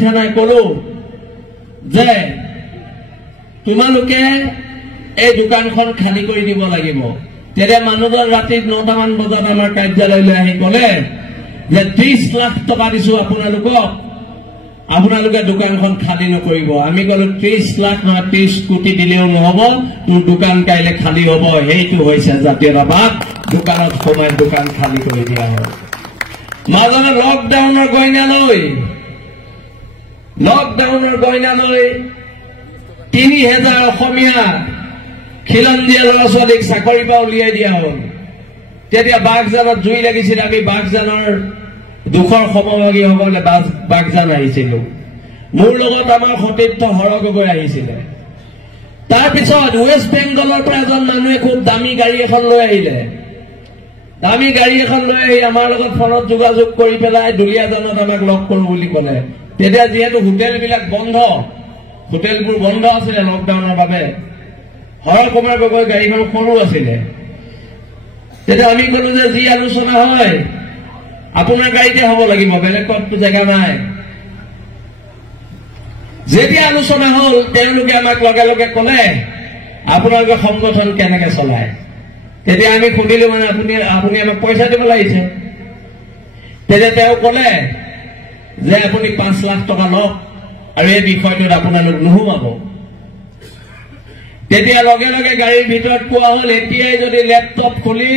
থানায় কলো যে তোমালোকে এই দোকানখন খালি কৰি দিব লাগিব। তেতিয়া মানুহজন ৰাতি 9টামান বজাত আমাৰ কাৰ্যালয়লৈ আহি ক'লে যে 30 লাখ টকা দিছো আপোনালোকক, আপোনালোকে দোকানখন খালি নকৰিব। আমি ক'লো 30 লাখ নহয় 30 কোটি দিলেও নহ'ব, তোৰ দোকান কাইলে খালি হ'ব। সেইটো হৈছে জাতীয়তাবাদ। দোকানত সোমাই দোকান খালি কৰি দিয়া হ'ল। মাজতে লকডাউনৰ গইনা লৈ 3000 অসমীয়া খিলঞ্জীয়া ল'ৰা ছোৱালীক চাকৰিৰ পৰা উলিয়াই দিয়া হ'ল। তেতিয়া বাগজানত জুই লাগিছিল, আমি বাগজানৰ দুখৰ সমভাগীসকলে বাগজান আহিছিলো। মোৰ লগত আমাৰ সতীৰ্থ হৰ গগৈ আহিছিলে। তাৰপিছত ৱেষ্ট বেংগলৰ পৰা এজন মানুহে খুব দামী গাড়ী এখন লৈ আহিলে। দামী গাড়ী এখন লৈ আহি আমাৰ লগত ফোনত যোগাযোগ কৰি পেলাই দুলীয়াজানত আমাক লগ কৰো বুলি ক'লে। তেতিয়া যিহেতু হোটেলবিলাক বন্ধ, হোটেলবোৰ বন্ধ আছিলে লকডাউনৰ বাবে, হৰ কুমাৰ গগৈ গাড়ীখন সৰু আছিলে। তেতিয়া আমি ক'লো যে যি আলোচনা হয় আপোনাৰ গাড়ীতে হ'ব লাগিব, বেলেগ ক'তো জেগা নাই। যেতিয়া আলোচনা হ'ল তেওঁলোকে আমাক লগে লগে ক'লে আপোনালোকে সংগঠন কেনেকে চলায়। তেতিয়া আমি সুধিলো মানে আপুনি আমাক পইচা দিব লাগিছে। তেতিয়া তেওঁ ক'লে যে আপুনি 5 লাখ টকা লওক আৰু এই বিষয়টোত আপোনালোক নোসোমাব। তেতিয়া লগে লগে গাড়ীৰ ভিতৰত কোৱা হ'ল এতিয়াই যদি লেপটপ খুলি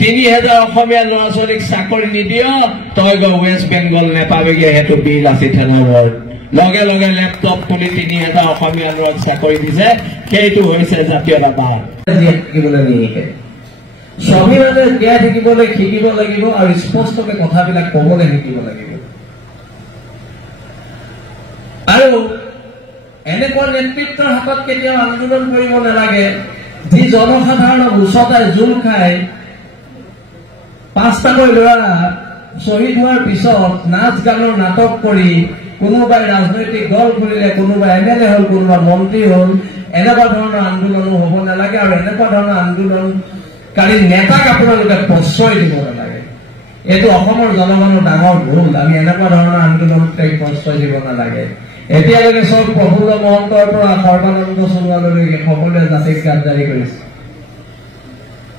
3000 অসমীয়া ল'ৰা ছোৱালীক চাকৰি নিদিয় তই ৱেষ্ট বেংগল নেপাবিগে, সেইটো বিল আছে থানাৰ। লগে লগে লেপটপ খুলি 3000 অসমীয়া ল'ৰাক চাকৰি দিছে। সেইটো হৈছে জাতীয়তাবাদ। স্বাভিমানে জীয়াই থাকিবলৈ শিকিব লাগিব আৰু স্পষ্টকে কথাবিলাক ক'বলৈ শিকিব লাগিব। আৰু এনেকুৱা নেতৃত্বৰ হাতত কেতিয়াও আন্দোলন কৰিব নালাগে যি জনসাধাৰণক উচতাই জোল খাই 5টাকৈ ল'ৰা শ্বহীদ হোৱাৰ পিছত নাচ গানৰ নাটক কৰি কোনোবাই ৰাজনৈতিক দল খুলিলে, কোনোবাই MLA হ'ল, কোনোবা মন্ত্ৰী হ'ল। এনেকুৱা ধৰণৰ আন্দোলনো হ'ব নালাগে আৰু এনেকুৱা ধৰণৰ আন্দোলনকাৰী নেতাক আপোনালোকে প্ৰশ্ৰয় দিব নালাগে। এইটো অসমৰ জনগণৰ ডাঙৰ ভুল। আমি এনেকুৱা ধৰণৰ আন্দোলনক প্ৰশ্ৰয় দিব নালাগে। এতিয়ালৈকে চব প্ৰফুল্ল মহন্তৰ পৰা সৰ্বানন্দ সোণোৱাললৈকে সকলোৱে জাতিক গাত জাৰি কৰিছে।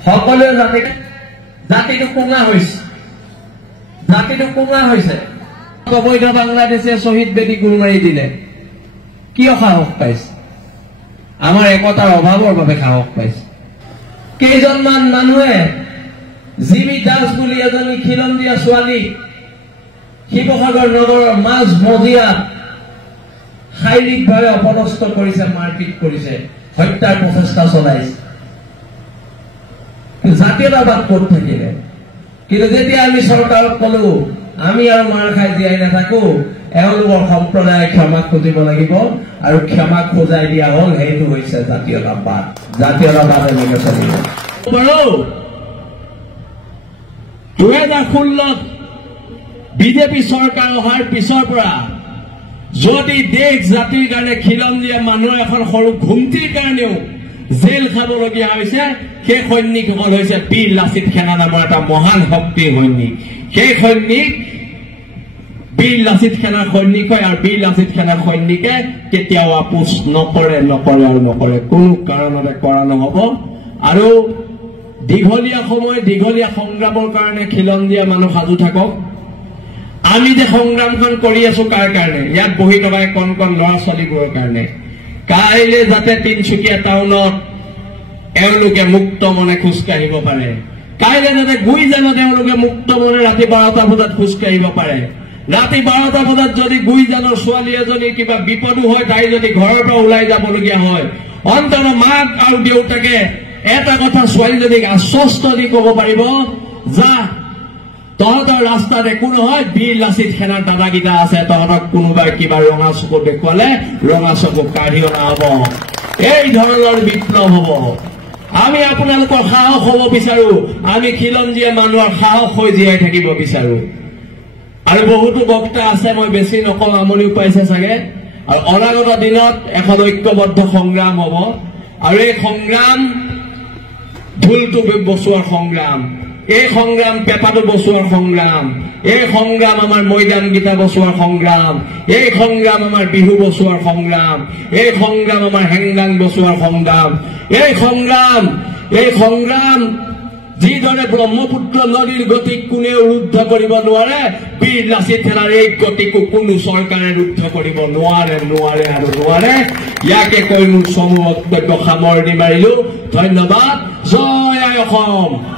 সকলোৱে জাতিটো কোঙা হৈছে। অবৈধ বাংলাদেশে শ্বহীদ বেদী গুৰ মাৰি দিলে। কিয় সাহস পাইছে? আমাৰ একতাৰ অভাৱৰ বাবে সাহস পাইছে। কেইজনমান মানুহে জিমি দাস বুলি এজনী খিলঞ্জীয়া ছোৱালী শিৱসাগৰ নগৰৰ মাজ মজিয়াত শাৰীৰিকভাৱে অপদস্থ কৰিছে, মাৰপিট কৰিছে, হত্যাৰ প্ৰচেষ্টা চলাইছে। জাতীয়তাবাদ ক'ত থাকিলে? কিন্তু যেতিয়া আমি চৰকাৰক ক'লো আমি আৰু মাৰ খাই জীয়াই নাথাকো, এওঁলোকৰ সম্প্ৰদায়ে ক্ষমা খুজিব লাগিব আৰু ক্ষমা খোজাই দিয়া হ'ল। সেইটো হৈছে জাতীয়তাবাদ। জাতীয়তাবাদ এনেকে চলিব। 2016 বিজেপি চৰকাৰ অহাৰ পিছৰ পৰা যদি দেশ জাতিৰ কাৰণে খিলঞ্জীয়া মানুহৰ এখন সৰু ঘুমটিৰ কাৰণেও জেল খাবলগীয়া হৈছে, সেই সৈনিকসকল হৈছে বীৰ লাচিত সেনা নামৰ এটা মহান শক্তিৰ সৈনিক। সেই সৈনিক বীৰ লাচিত সেনাৰ সৈনিক হয় আৰু বীৰ লাচিত সেনাৰ সৈনিকে কেতিয়াও আপোচ নকৰে। কোনো কাৰণতে কৰা নহ'ব। আৰু দীঘলীয়া সময়, দীঘলীয়া সংগ্ৰামৰ কাৰণে খিলঞ্জীয়া মানুহ সাজু থাকক। আমি যে সংগ্ৰামখন কৰি আছো কাৰ কাৰণে? ইয়াত বহি থকা কণ কণ ল'ৰা ছোৱালীবোৰৰ কাৰণে। কাইলৈ যাতে তিনিচুকীয়া টাউনত এওঁলোকে মুক্ত মনে খোজকাঢ়িব পাৰে। কাইলৈ যাতে গুইজানত এওঁলোকে মুক্ত মনে ৰাতি 12টা বজাত খোজকাঢ়িব পাৰে। ৰাতি 12টা বজাত যদি গুইজানৰ ছোৱালী এজনী কিবা বিপদো হয়, তাই যদি ঘৰৰ পৰা ওলাই যাবলগীয়া হয়, অন্তত মাক আৰু দেউতাকে এটা কথা ছোৱালীজনীক আশ্বস্ত দি ক'ব পাৰিব, যা তহঁতৰ ৰাস্তাত একো নহয়, বীৰ লাচিত সেনাৰ দাদাকেইটা আছে, তহঁতক কোনোবাই কিবা ৰঙা চকু দেখুৱালে ৰঙা চকু কাঢ়ি অনা হ'ব। এই ধৰণৰ বিপ্লৱ হ'ব। আমি আপোনালোকৰ সাহস হ'ব বিচাৰো। আমি খিলঞ্জীয়া মানুহৰ সাহস হৈ জীয়াই থাকিব বিচাৰো। আৰু বহুতো বক্তা আছে, মই বেছি নকওঁ, আমনিও পাইছে চাগে। আৰু অনাগত দিনত এখন ঐক্যবদ্ধ সংগ্ৰাম হ'ব। আৰু এই সংগ্ৰাম ঢোলটো বচোৱাৰ সংগ্ৰাম, এই সংগ্ৰাম পেপাটো বচোৱাৰ সংগ্ৰাম, এই সংগ্ৰাম আমাৰ মৈদামগীতা বচোৱাৰ সংগ্ৰাম, এই সংগ্ৰাম আমাৰ বিহু বচোৱাৰ সংগ্ৰাম, এই সংগ্ৰাম আমাৰ হেংদাং বচোৱাৰ সংগ্ৰাম, এই সংগ্ৰাম যিদৰে ব্ৰহ্মপুত্ৰ নদীৰ গতিক কোনেও ৰুদ্ধ কৰিব নোৱাৰে, বীৰ লাচিত সেনাৰ এই গতিকো কোনো চৰকাৰে ৰুদ্ধ কৰিব নোৱাৰে। ইয়াকে কৈ মোৰ চমু বক্তব্য সামৰণি মাৰিলো। ধন্যবাদ। জয় আই অসম।